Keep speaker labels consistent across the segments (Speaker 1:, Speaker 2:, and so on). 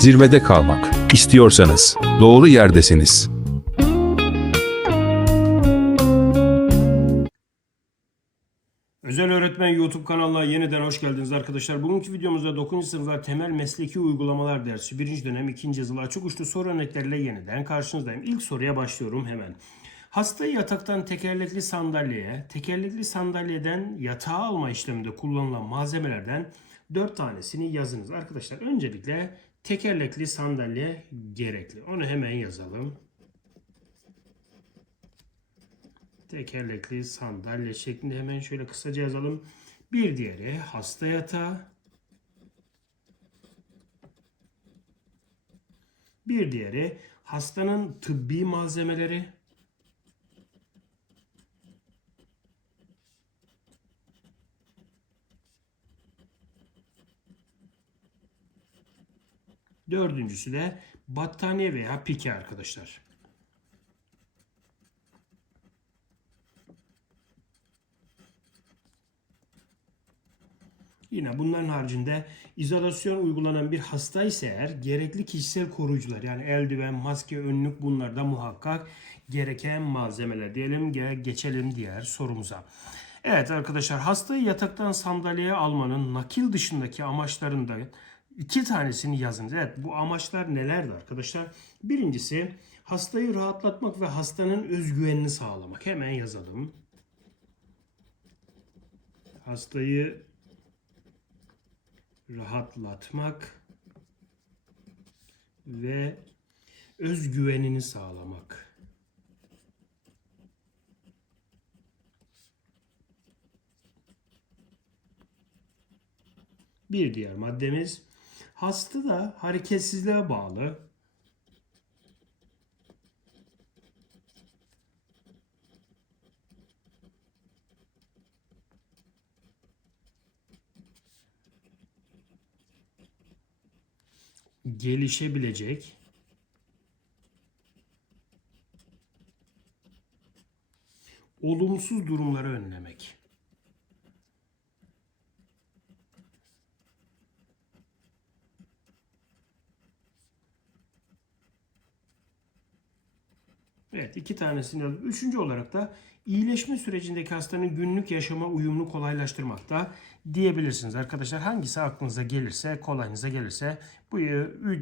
Speaker 1: Zirvede kalmak istiyorsanız doğru yerdesiniz.
Speaker 2: Özel Öğretmen YouTube kanalına yeniden hoş geldiniz arkadaşlar. Bugünkü videomuzda 9. sınıflar temel mesleki uygulamalar dersi 1. dönem 2. yazılı açık uçlu soru örnekleriyle yeniden karşınızdayım. İlk soruya başlıyorum hemen. Hastayı yataktan tekerlekli sandalyeye, tekerlekli sandalyeden yatağa alma işleminde kullanılan malzemelerden 4 tanesini yazınız. Arkadaşlar öncelikle tekerlekli sandalye gerekli. Onu hemen yazalım. tekerlekli sandalye şeklinde hemen şöyle kısaca yazalım. Bir diğeri hasta yatağı. Bir diğeri hastanın tıbbi malzemeleri. Dördüncüsü de battaniye veya pike arkadaşlar. Yine bunların haricinde izolasyon uygulanan bir hasta ise eğer gerekli kişisel koruyucular yani eldiven, maske, önlük bunlar da muhakkak gereken malzemeler diyelim. Ge- Geçelim diğer sorumuza. Evet arkadaşlar hastayı yataktan sandalyeye almanın nakil dışındaki amaçlarından iki tanesini yazınız. Evet bu amaçlar nelerdi arkadaşlar? Birincisi hastayı rahatlatmak ve hastanın özgüvenini sağlamak. Hemen yazalım. Hastayı rahatlatmak ve özgüvenini sağlamak. Bir diğer maddemiz hasta da hareketsizliğe bağlı gelişebilecek olumsuz durumları önlemek. Evet iki tanesini aldım. Üçüncü olarak da iyileşme sürecindeki hastanın günlük yaşama uyumunu kolaylaştırmakta diyebilirsiniz. Arkadaşlar hangisi aklınıza gelirse, kolayınıza gelirse bu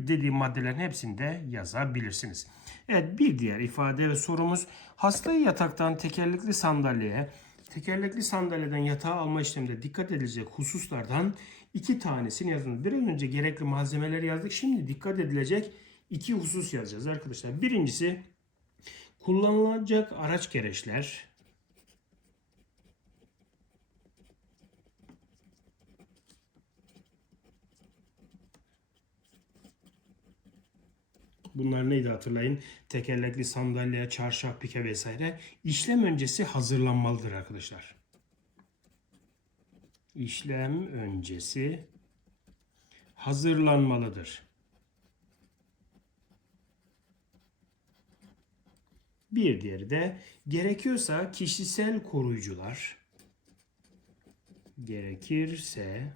Speaker 2: dediğim maddelerin hepsini de yazabilirsiniz. Evet bir diğer ifade ve sorumuz hastayı yataktan tekerlekli sandalyeye, tekerlekli sandalyeden yatağa alma işleminde dikkat edilecek hususlardan iki tanesini yazın. Biraz önce gerekli malzemeleri yazdık. Şimdi dikkat edilecek iki husus yazacağız arkadaşlar. Birincisi Kullanılacak araç gereçler Bunlar neydi hatırlayın? Tekerlekli sandalye, çarşaf, pike vesaire. İşlem öncesi hazırlanmalıdır arkadaşlar. İşlem öncesi hazırlanmalıdır. Bir diğeri de gerekiyorsa kişisel koruyucular gerekirse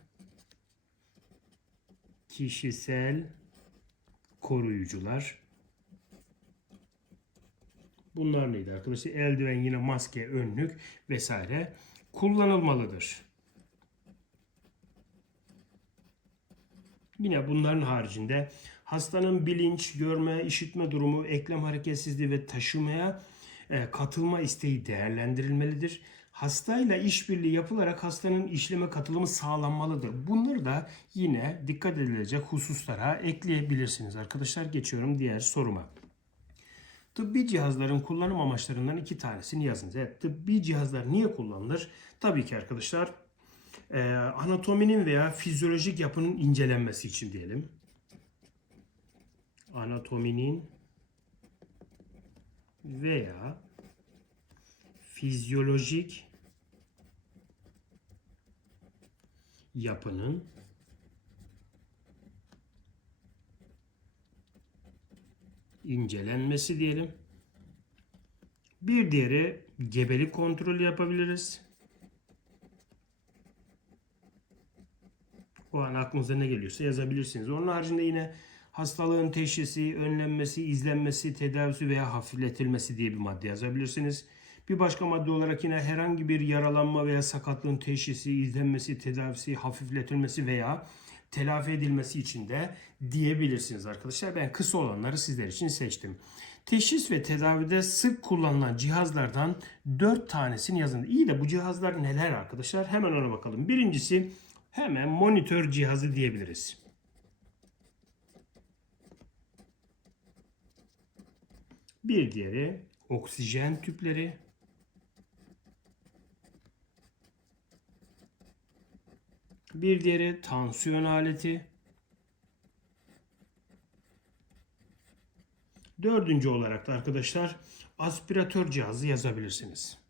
Speaker 2: kişisel koruyucular Bunlar neydi arkadaşlar? Eldiven yine maske, önlük vesaire kullanılmalıdır. Yine bunların haricinde hastanın bilinç, görme, işitme durumu, eklem hareketsizliği ve taşımaya e, katılma isteği değerlendirilmelidir. Hastayla işbirliği yapılarak hastanın işleme katılımı sağlanmalıdır. Bunları da yine dikkat edilecek hususlara ekleyebilirsiniz arkadaşlar. Geçiyorum diğer soruma. Tıbbi cihazların kullanım amaçlarından iki tanesini yazınız. Evet, tıbbi cihazlar niye kullanılır? Tabii ki arkadaşlar e, anatominin veya fizyolojik yapının incelenmesi için diyelim. Anatominin veya fizyolojik yapının incelenmesi diyelim. Bir diğeri gebelik kontrolü yapabiliriz. O an aklınıza ne geliyorsa yazabilirsiniz. Onun haricinde yine hastalığın teşhisi, önlenmesi, izlenmesi, tedavisi veya hafifletilmesi diye bir madde yazabilirsiniz. Bir başka madde olarak yine herhangi bir yaralanma veya sakatlığın teşhisi, izlenmesi, tedavisi, hafifletilmesi veya telafi edilmesi için de diyebilirsiniz arkadaşlar. Ben kısa olanları sizler için seçtim. Teşhis ve tedavide sık kullanılan cihazlardan 4 tanesini yazın. İyi de bu cihazlar neler arkadaşlar? Hemen ona bakalım. Birincisi hemen monitör cihazı diyebiliriz. Bir diğeri oksijen tüpleri. Bir diğeri tansiyon aleti. Dördüncü olarak da arkadaşlar aspiratör cihazı yazabilirsiniz.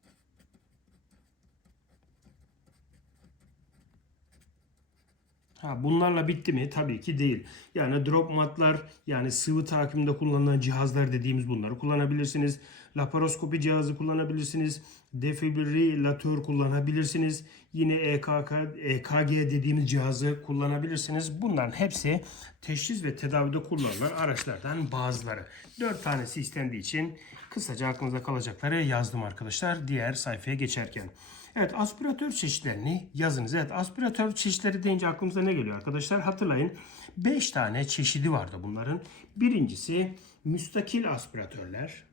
Speaker 2: Ha, bunlarla bitti mi? Tabii ki değil. Yani drop matlar yani sıvı takimde kullanılan cihazlar dediğimiz bunları kullanabilirsiniz. Laparoskopi cihazı kullanabilirsiniz. Defibrilatör kullanabilirsiniz. Yine E EKG, EKG dediğimiz cihazı kullanabilirsiniz. Bunların hepsi teşhis ve tedavide kullanılan araçlardan bazıları. 4 tanesi istendiği için kısaca aklınızda kalacakları yazdım arkadaşlar diğer sayfaya geçerken. Evet aspiratör çeşitlerini yazınız. Evet aspiratör çeşitleri deyince aklımıza ne geliyor arkadaşlar? Hatırlayın 5 tane çeşidi vardı bunların. Birincisi müstakil aspiratörler.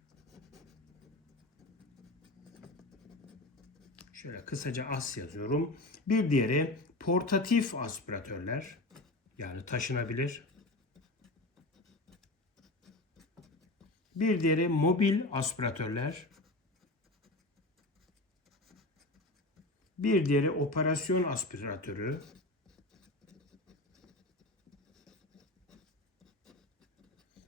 Speaker 2: Şöyle kısaca as yazıyorum. Bir diğeri portatif aspiratörler. Yani taşınabilir. Bir diğeri mobil aspiratörler. Bir diğeri operasyon aspiratörü.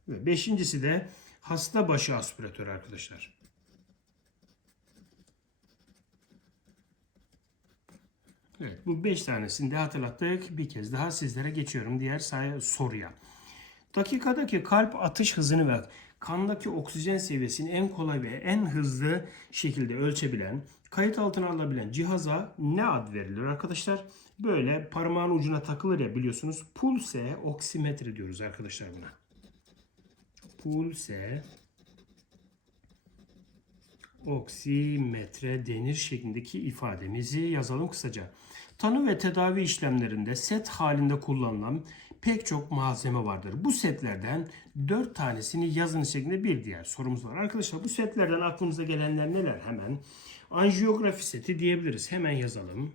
Speaker 2: Ve beşincisi de hasta başı aspiratörü arkadaşlar. Evet bu beş tanesini de hatırlattık. Bir kez daha sizlere geçiyorum diğer soruya. Dakikadaki kalp atış hızını ve kandaki oksijen seviyesini en kolay ve en hızlı şekilde ölçebilen, kayıt altına alabilen cihaza ne ad verilir arkadaşlar? Böyle parmağın ucuna takılır ya biliyorsunuz. Pulse oksimetre diyoruz arkadaşlar buna. Pulse oksimetre denir şeklindeki ifademizi yazalım kısaca. Tanı ve tedavi işlemlerinde set halinde kullanılan pek çok malzeme vardır. Bu setlerden 4 tanesini yazın şeklinde bir diğer sorumuz var. Arkadaşlar bu setlerden aklınıza gelenler neler hemen? Anjiyografi seti diyebiliriz. Hemen yazalım.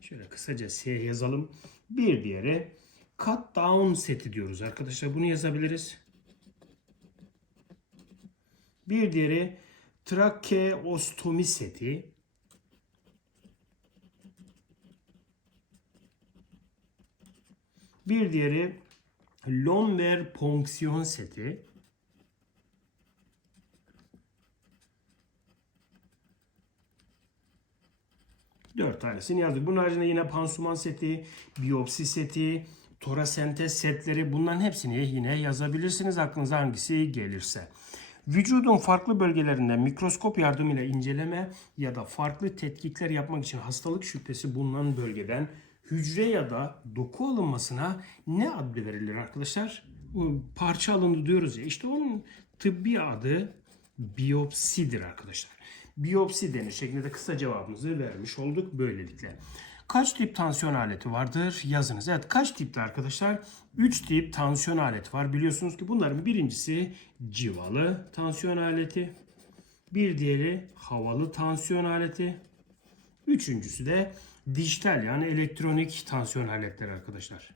Speaker 2: Şöyle kısaca S yazalım. Bir diğeri cut down seti diyoruz arkadaşlar. Bunu yazabiliriz. Bir diğeri trakeostomi seti. Bir diğeri lomber ponksiyon seti. Dört tanesini yazdık. Bunun haricinde yine pansuman seti, biyopsi seti, torasentez setleri bunların hepsini yine yazabilirsiniz aklınıza hangisi gelirse. Vücudun farklı bölgelerinde mikroskop yardımıyla inceleme ya da farklı tetkikler yapmak için hastalık şüphesi bulunan bölgeden hücre ya da doku alınmasına ne adı verilir arkadaşlar? Parça alındı diyoruz ya işte onun tıbbi adı biyopsidir arkadaşlar. Biyopsi denir şeklinde de kısa cevabımızı vermiş olduk böylelikle. Kaç tip tansiyon aleti vardır? Yazınız. Evet kaç tipte arkadaşlar? 3 tip tansiyon aleti var. Biliyorsunuz ki bunların birincisi civalı tansiyon aleti. Bir diğeri havalı tansiyon aleti. Üçüncüsü de dijital yani elektronik tansiyon aletleri arkadaşlar.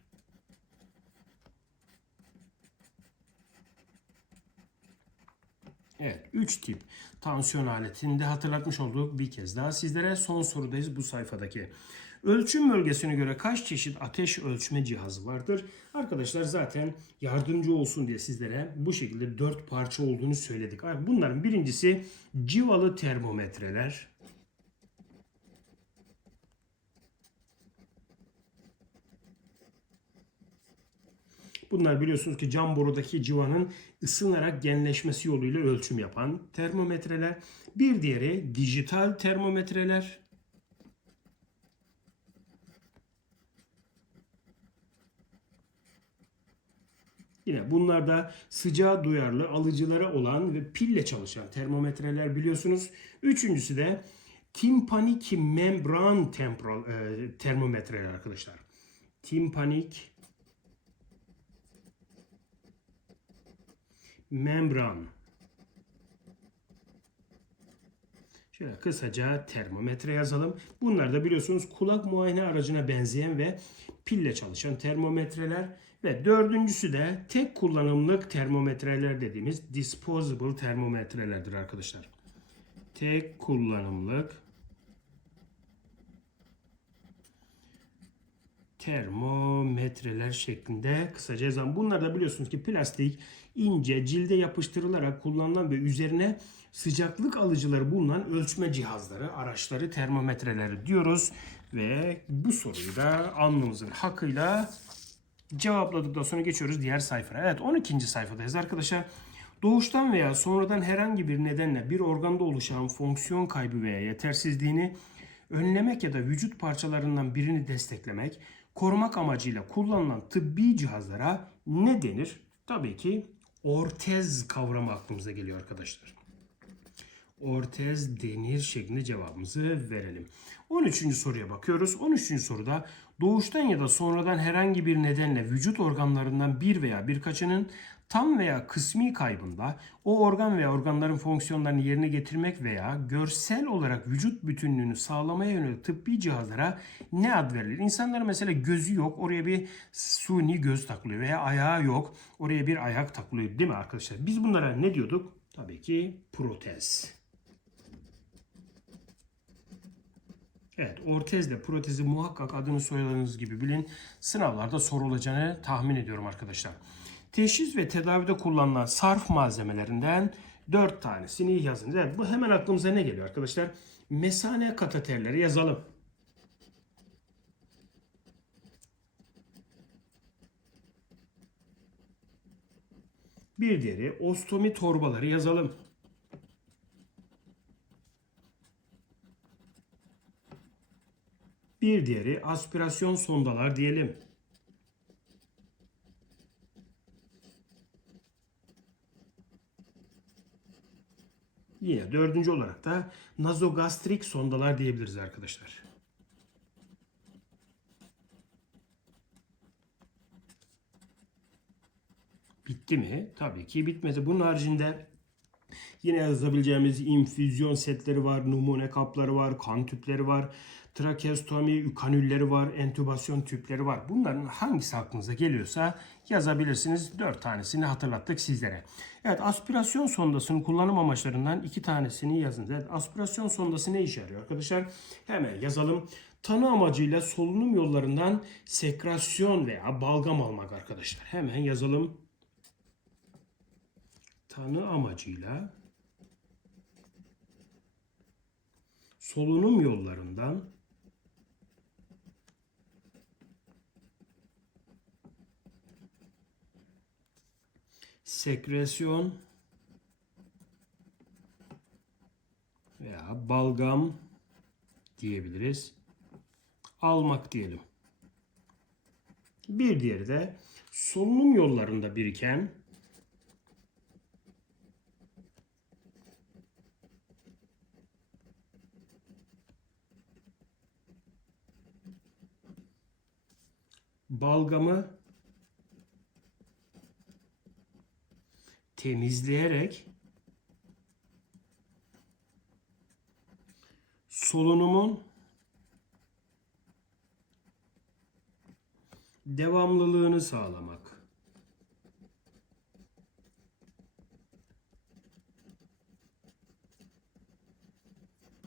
Speaker 2: Evet 3 tip tansiyon aletini de hatırlatmış olduk bir kez daha sizlere. Son sorudayız bu sayfadaki. Ölçüm bölgesine göre kaç çeşit ateş ölçme cihazı vardır? Arkadaşlar zaten yardımcı olsun diye sizlere bu şekilde 4 parça olduğunu söyledik. Bunların birincisi civalı termometreler. Bunlar biliyorsunuz ki cam borudaki civanın ısınarak genleşmesi yoluyla ölçüm yapan termometreler. Bir diğeri dijital termometreler. Yine bunlar da sıcağa duyarlı alıcılara olan ve pille çalışan termometreler biliyorsunuz. Üçüncüsü de timpanik membran temporal, e, termometreler arkadaşlar. Timpanik membran. Şöyle kısaca termometre yazalım. Bunlar da biliyorsunuz kulak muayene aracına benzeyen ve pille çalışan termometreler ve dördüncüsü de tek kullanımlık termometreler dediğimiz disposable termometrelerdir arkadaşlar. Tek kullanımlık termometreler şeklinde kısaca yazalım. Bunlar da biliyorsunuz ki plastik ince cilde yapıştırılarak kullanılan ve üzerine sıcaklık alıcıları bulunan ölçme cihazları, araçları, termometreleri diyoruz. Ve bu soruyu da alnımızın hakkıyla cevapladıktan sonra geçiyoruz diğer sayfaya. Evet 12. sayfadayız arkadaşlar. Doğuştan veya sonradan herhangi bir nedenle bir organda oluşan fonksiyon kaybı veya yetersizliğini önlemek ya da vücut parçalarından birini desteklemek, korumak amacıyla kullanılan tıbbi cihazlara ne denir? Tabii ki ortez kavramı aklımıza geliyor arkadaşlar. Ortez denir şeklinde cevabımızı verelim. 13. soruya bakıyoruz. 13. soruda doğuştan ya da sonradan herhangi bir nedenle vücut organlarından bir veya birkaçının tam veya kısmi kaybında o organ veya organların fonksiyonlarını yerine getirmek veya görsel olarak vücut bütünlüğünü sağlamaya yönelik tıbbi cihazlara ne ad verilir? İnsanların mesela gözü yok oraya bir suni göz takılıyor veya ayağı yok oraya bir ayak takılıyor değil mi arkadaşlar? Biz bunlara ne diyorduk? Tabii ki protez. Evet, ortezle protezi muhakkak adını soyadınız gibi bilin. Sınavlarda sorulacağını tahmin ediyorum arkadaşlar. Teşhis ve tedavide kullanılan sarf malzemelerinden 4 tanesini yazın. Evet, bu hemen aklımıza ne geliyor arkadaşlar? Mesane kateterleri yazalım. Bir diğeri ostomi torbaları yazalım. Bir diğeri aspirasyon sondalar diyelim. Yine dördüncü olarak da nazogastrik sondalar diyebiliriz arkadaşlar. Bitti mi? Tabii ki bitmedi. Bunun haricinde Yine yazabileceğimiz infüzyon setleri var, numune kapları var, kan tüpleri var, trakeostomi kanülleri var, entübasyon tüpleri var. Bunların hangisi aklınıza geliyorsa yazabilirsiniz. Dört tanesini hatırlattık sizlere. Evet aspirasyon sondasının kullanım amaçlarından iki tanesini yazın. Evet, aspirasyon sondası ne işe yarıyor arkadaşlar? Hemen yazalım. Tanı amacıyla solunum yollarından sekrasyon veya balgam almak arkadaşlar. Hemen yazalım. Tanı amacıyla solunum yollarından sekresyon veya balgam diyebiliriz. Almak diyelim. Bir diğeri de solunum yollarında biriken balgamı temizleyerek solunumun devamlılığını sağlamak.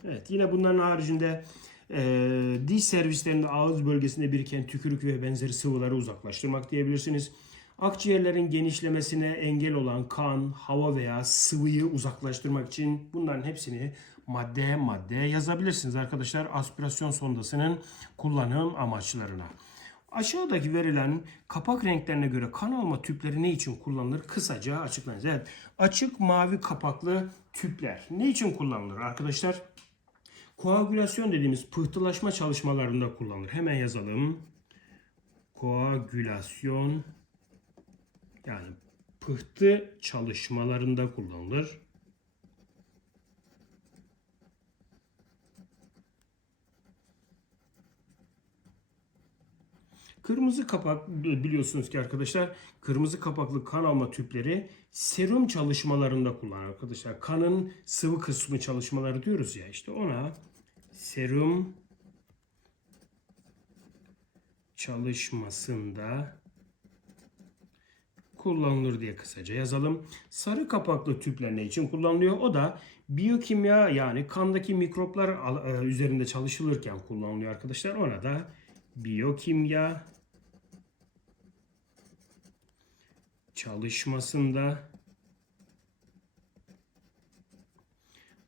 Speaker 2: Evet yine bunların haricinde e, diş servislerinde ağız bölgesinde biriken tükürük ve benzeri sıvıları uzaklaştırmak diyebilirsiniz. Akciğerlerin genişlemesine engel olan kan, hava veya sıvıyı uzaklaştırmak için bunların hepsini madde madde yazabilirsiniz arkadaşlar aspirasyon sondasının kullanım amaçlarına. Aşağıdaki verilen kapak renklerine göre kan alma tüpleri ne için kullanılır? Kısaca açıklayınız. Evet, açık mavi kapaklı tüpler ne için kullanılır arkadaşlar? Koagülasyon dediğimiz pıhtılaşma çalışmalarında kullanılır. Hemen yazalım. Koagülasyon Yani pıhtı çalışmalarında kullanılır. Kırmızı kapak biliyorsunuz ki arkadaşlar kırmızı kapaklı kan alma tüpleri serum çalışmalarında kullanılır arkadaşlar. Kanın sıvı kısmı çalışmaları diyoruz ya işte ona serum çalışmasında kullanılır diye kısaca yazalım. Sarı kapaklı tüpler ne için kullanılıyor? O da biyokimya yani kandaki mikroplar e, üzerinde çalışılırken kullanılıyor arkadaşlar. Ona da biyokimya çalışmasında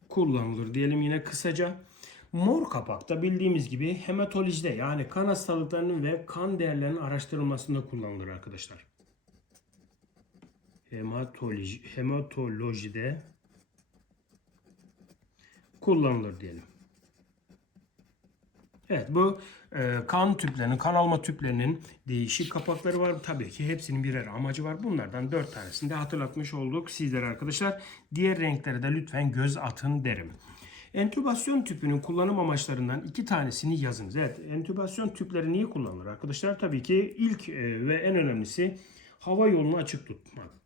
Speaker 2: kullanılır diyelim yine kısaca. Mor kapakta bildiğimiz gibi hematolojide yani kan hastalıklarının ve kan değerlerinin araştırılmasında kullanılır arkadaşlar. Hematoloji, hematolojide kullanılır diyelim. Evet bu e, kan tüplerinin, kan alma tüplerinin değişik kapakları var. Tabii ki hepsinin birer amacı var. Bunlardan dört tanesini de hatırlatmış olduk sizlere arkadaşlar. Diğer renklere de lütfen göz atın derim. Entübasyon tüpünün kullanım amaçlarından iki tanesini yazınız. Evet, entübasyon tüpleri niye kullanılır arkadaşlar? Tabii ki ilk e, ve en önemlisi hava yolunu açık tutmak.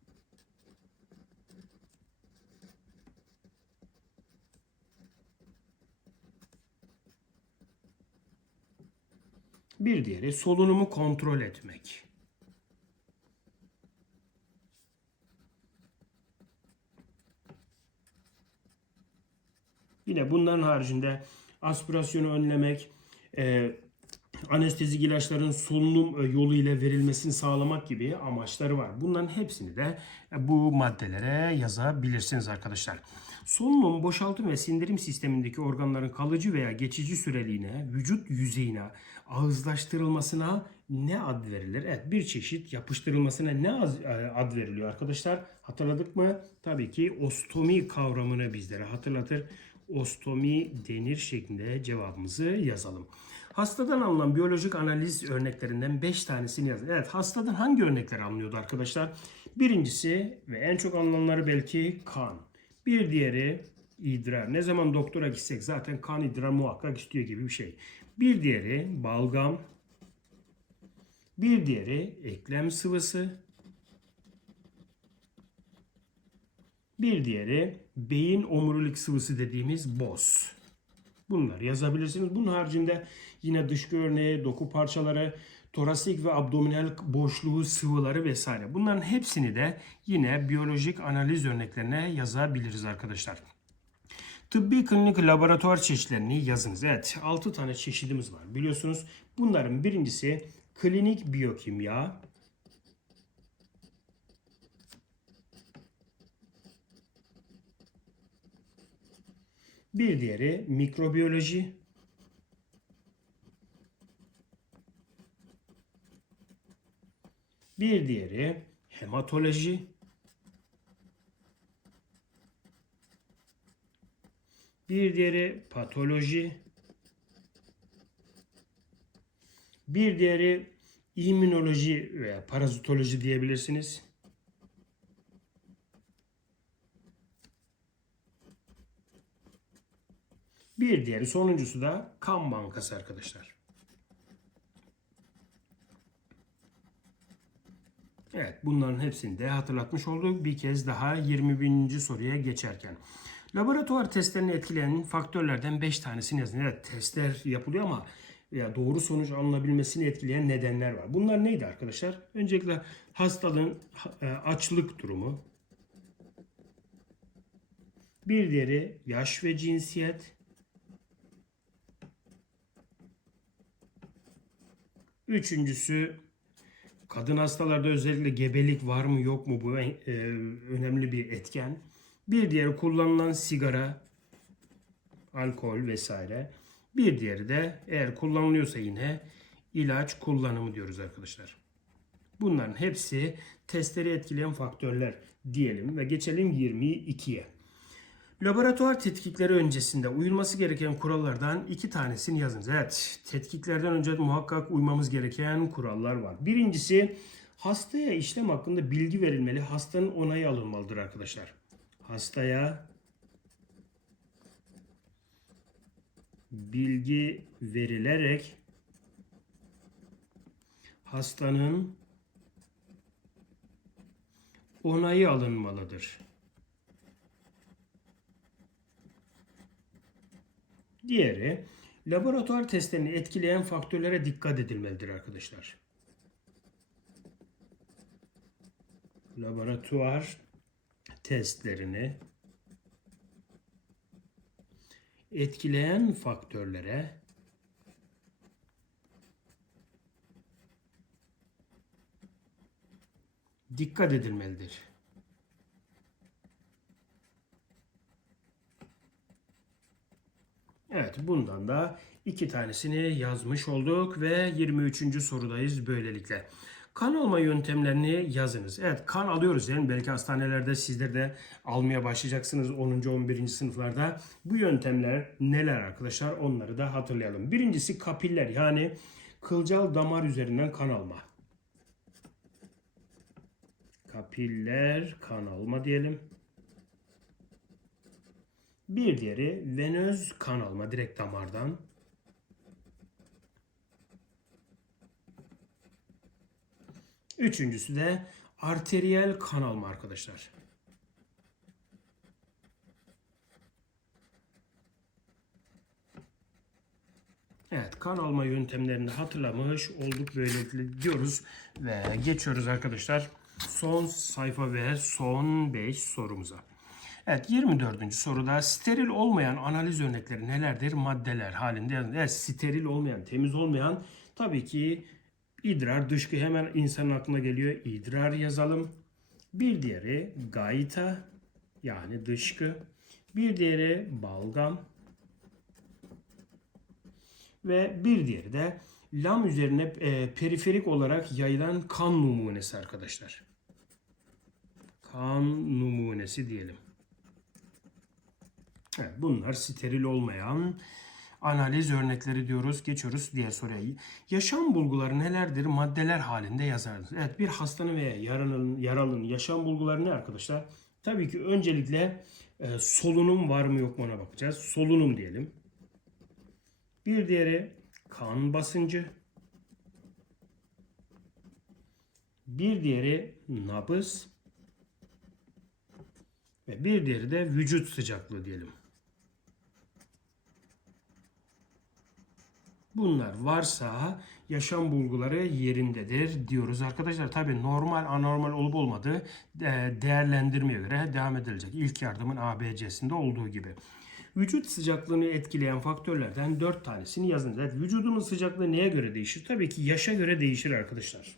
Speaker 2: Bir diğeri solunumu kontrol etmek. Yine bunların haricinde aspirasyonu önlemek, e, anestezik ilaçların solunum e, yolu ile verilmesini sağlamak gibi amaçları var. Bunların hepsini de e, bu maddelere yazabilirsiniz arkadaşlar. Solunum, boşaltım ve sindirim sistemindeki organların kalıcı veya geçici süreliğine, vücut yüzeyine, ağızlaştırılmasına ne ad verilir? Evet bir çeşit yapıştırılmasına ne e, ad veriliyor arkadaşlar? Hatırladık mı? Tabii ki ostomi kavramını bizlere hatırlatır. Ostomi denir şeklinde cevabımızı yazalım. Hastadan alınan biyolojik analiz örneklerinden 5 tanesini yazın. Evet hastadan hangi örnekler alınıyordu arkadaşlar? Birincisi ve en çok alınanları belki kan. Bir diğeri idrar. Ne zaman doktora gitsek zaten kan idrar muhakkak istiyor gibi bir şey. Bir diğeri balgam. Bir diğeri eklem sıvısı. Bir diğeri beyin omurilik sıvısı dediğimiz boz. Bunları yazabilirsiniz. Bunun haricinde yine dışkı örneği, doku parçaları, torasik ve abdominal boşluğu sıvıları vesaire. Bunların hepsini de yine biyolojik analiz örneklerine yazabiliriz arkadaşlar. Tıbbi klinik laboratuvar çeşitlerini yazınız. Evet 6 tane çeşidimiz var biliyorsunuz. Bunların birincisi klinik biyokimya, bir diğeri mikrobiyoloji, bir diğeri hematoloji, Bir diğeri patoloji. Bir diğeri immünoloji veya parazitoloji diyebilirsiniz. Bir diğeri sonuncusu da kan bankası arkadaşlar. Evet bunların hepsini de hatırlatmış olduk. Bir kez daha 21. soruya geçerken. Laboratuvar testlerini etkileyen faktörlerden 5 tanesini yazın. Testler yapılıyor ama ya doğru sonuç alınabilmesini etkileyen nedenler var. Bunlar neydi arkadaşlar? Öncelikle hastalığın e, açlık durumu. Bir diğeri yaş ve cinsiyet. Üçüncüsü kadın hastalarda özellikle gebelik var mı yok mu bu e, önemli bir etken. Bir diğeri kullanılan sigara, alkol vesaire. Bir diğeri de eğer kullanılıyorsa yine ilaç kullanımı diyoruz arkadaşlar. Bunların hepsi testleri etkileyen faktörler diyelim ve geçelim 22'ye. Laboratuvar tetkikleri öncesinde uyulması gereken kurallardan iki tanesini yazınız. Evet, tetkiklerden önce muhakkak uymamız gereken kurallar var. Birincisi Hastaya işlem hakkında bilgi verilmeli. Hastanın onayı alınmalıdır arkadaşlar. Hastaya bilgi verilerek hastanın onayı alınmalıdır. Diğeri, laboratuvar testlerini etkileyen faktörlere dikkat edilmelidir arkadaşlar. Laboratuvar testlerini etkileyen faktörlere dikkat edilmelidir. Evet bundan da iki tanesini yazmış olduk ve 23. sorudayız böylelikle. Kan alma yöntemlerini yazınız. Evet kan alıyoruz yani belki hastanelerde sizler de almaya başlayacaksınız 10. 11. sınıflarda. Bu yöntemler neler arkadaşlar onları da hatırlayalım. Birincisi kapiller yani kılcal damar üzerinden kan alma. Kapiller kan alma diyelim. Bir diğeri venöz kan alma direkt damardan. Üçüncüsü de arteriyel kan alma arkadaşlar. Evet kan alma yöntemlerini hatırlamış olduk böylelikle diyoruz ve geçiyoruz arkadaşlar son sayfa ve son 5 sorumuza. Evet 24. soruda steril olmayan analiz örnekleri nelerdir? Maddeler halinde. Evet steril olmayan, temiz olmayan tabii ki idrar, dışkı hemen insanın aklına geliyor. İdrar yazalım. Bir diğeri gayta yani dışkı. Bir diğeri balgam. Ve bir diğeri de lam üzerine e, periferik olarak yayılan kan numunesi arkadaşlar. Kan numunesi diyelim. Evet, bunlar steril olmayan analiz örnekleri diyoruz. Geçiyoruz diğer soruya. Yaşam bulguları nelerdir? Maddeler halinde yazarız. Evet bir hastanın veya yaralının, yaralının yaşam bulguları ne arkadaşlar? Tabii ki öncelikle e, solunum var mı yok mu ona bakacağız. Solunum diyelim. Bir diğeri kan basıncı. Bir diğeri nabız. Ve bir diğeri de vücut sıcaklığı diyelim. Bunlar varsa yaşam bulguları yerindedir diyoruz arkadaşlar. Tabi normal anormal olup olmadığı e, değerlendirmeye göre devam edilecek. İlk yardımın ABC'sinde olduğu gibi. Vücut sıcaklığını etkileyen faktörlerden 4 tanesini yazın. Evet, vücudunun sıcaklığı neye göre değişir? Tabii ki yaşa göre değişir arkadaşlar.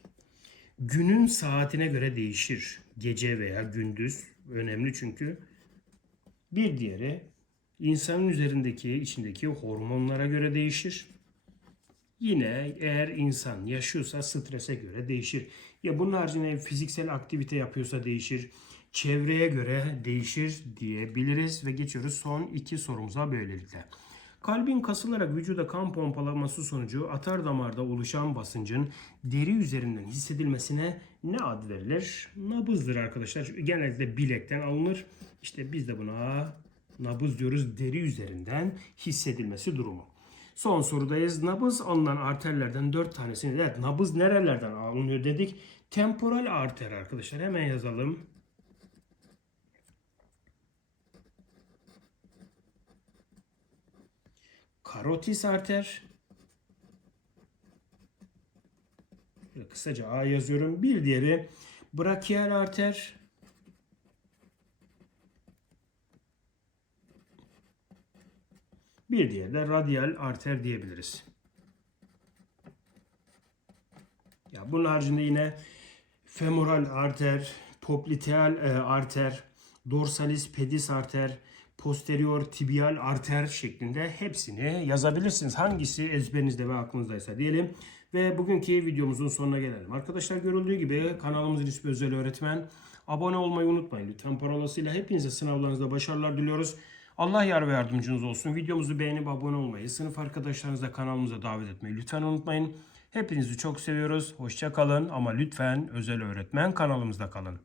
Speaker 2: Günün saatine göre değişir. Gece veya gündüz. Önemli çünkü. Bir diğeri insanın üzerindeki, içindeki hormonlara göre değişir. Yine eğer insan yaşıyorsa strese göre değişir. Ya bunun haricinde fiziksel aktivite yapıyorsa değişir. Çevreye göre değişir diyebiliriz ve geçiyoruz son iki sorumuza böylelikle. Kalbin kasılarak vücuda kan pompalaması sonucu atar damarda oluşan basıncın deri üzerinden hissedilmesine ne ad verilir? Nabızdır arkadaşlar. Genellikle bilekten alınır. İşte biz de buna nabız diyoruz. Deri üzerinden hissedilmesi durumu. Son sorudayız. Nabız alınan arterlerden 4 tanesini. Evet nabız nerelerden alınıyor dedik. Temporal arter arkadaşlar. Hemen yazalım. Karotis arter. Böyle kısaca A yazıyorum. Bir diğeri brachial arter. Bir diğeri de radyal arter diyebiliriz. Ya bunun haricinde yine femoral arter, popliteal e, arter, dorsalis pedis arter, posterior tibial arter şeklinde hepsini yazabilirsiniz. Hangisi ezberinizde ve aklınızdaysa diyelim. Ve bugünkü videomuzun sonuna gelelim. Arkadaşlar görüldüğü gibi kanalımızın ismi Özel Öğretmen. Abone olmayı unutmayın lütfen. Parolasıyla hepinize sınavlarınızda başarılar diliyoruz. Allah yar ve yardımcınız olsun. Videomuzu beğenip abone olmayı, sınıf arkadaşlarınızla kanalımıza davet etmeyi lütfen unutmayın. Hepinizi çok seviyoruz. Hoşça kalın ama lütfen özel öğretmen kanalımızda kalın.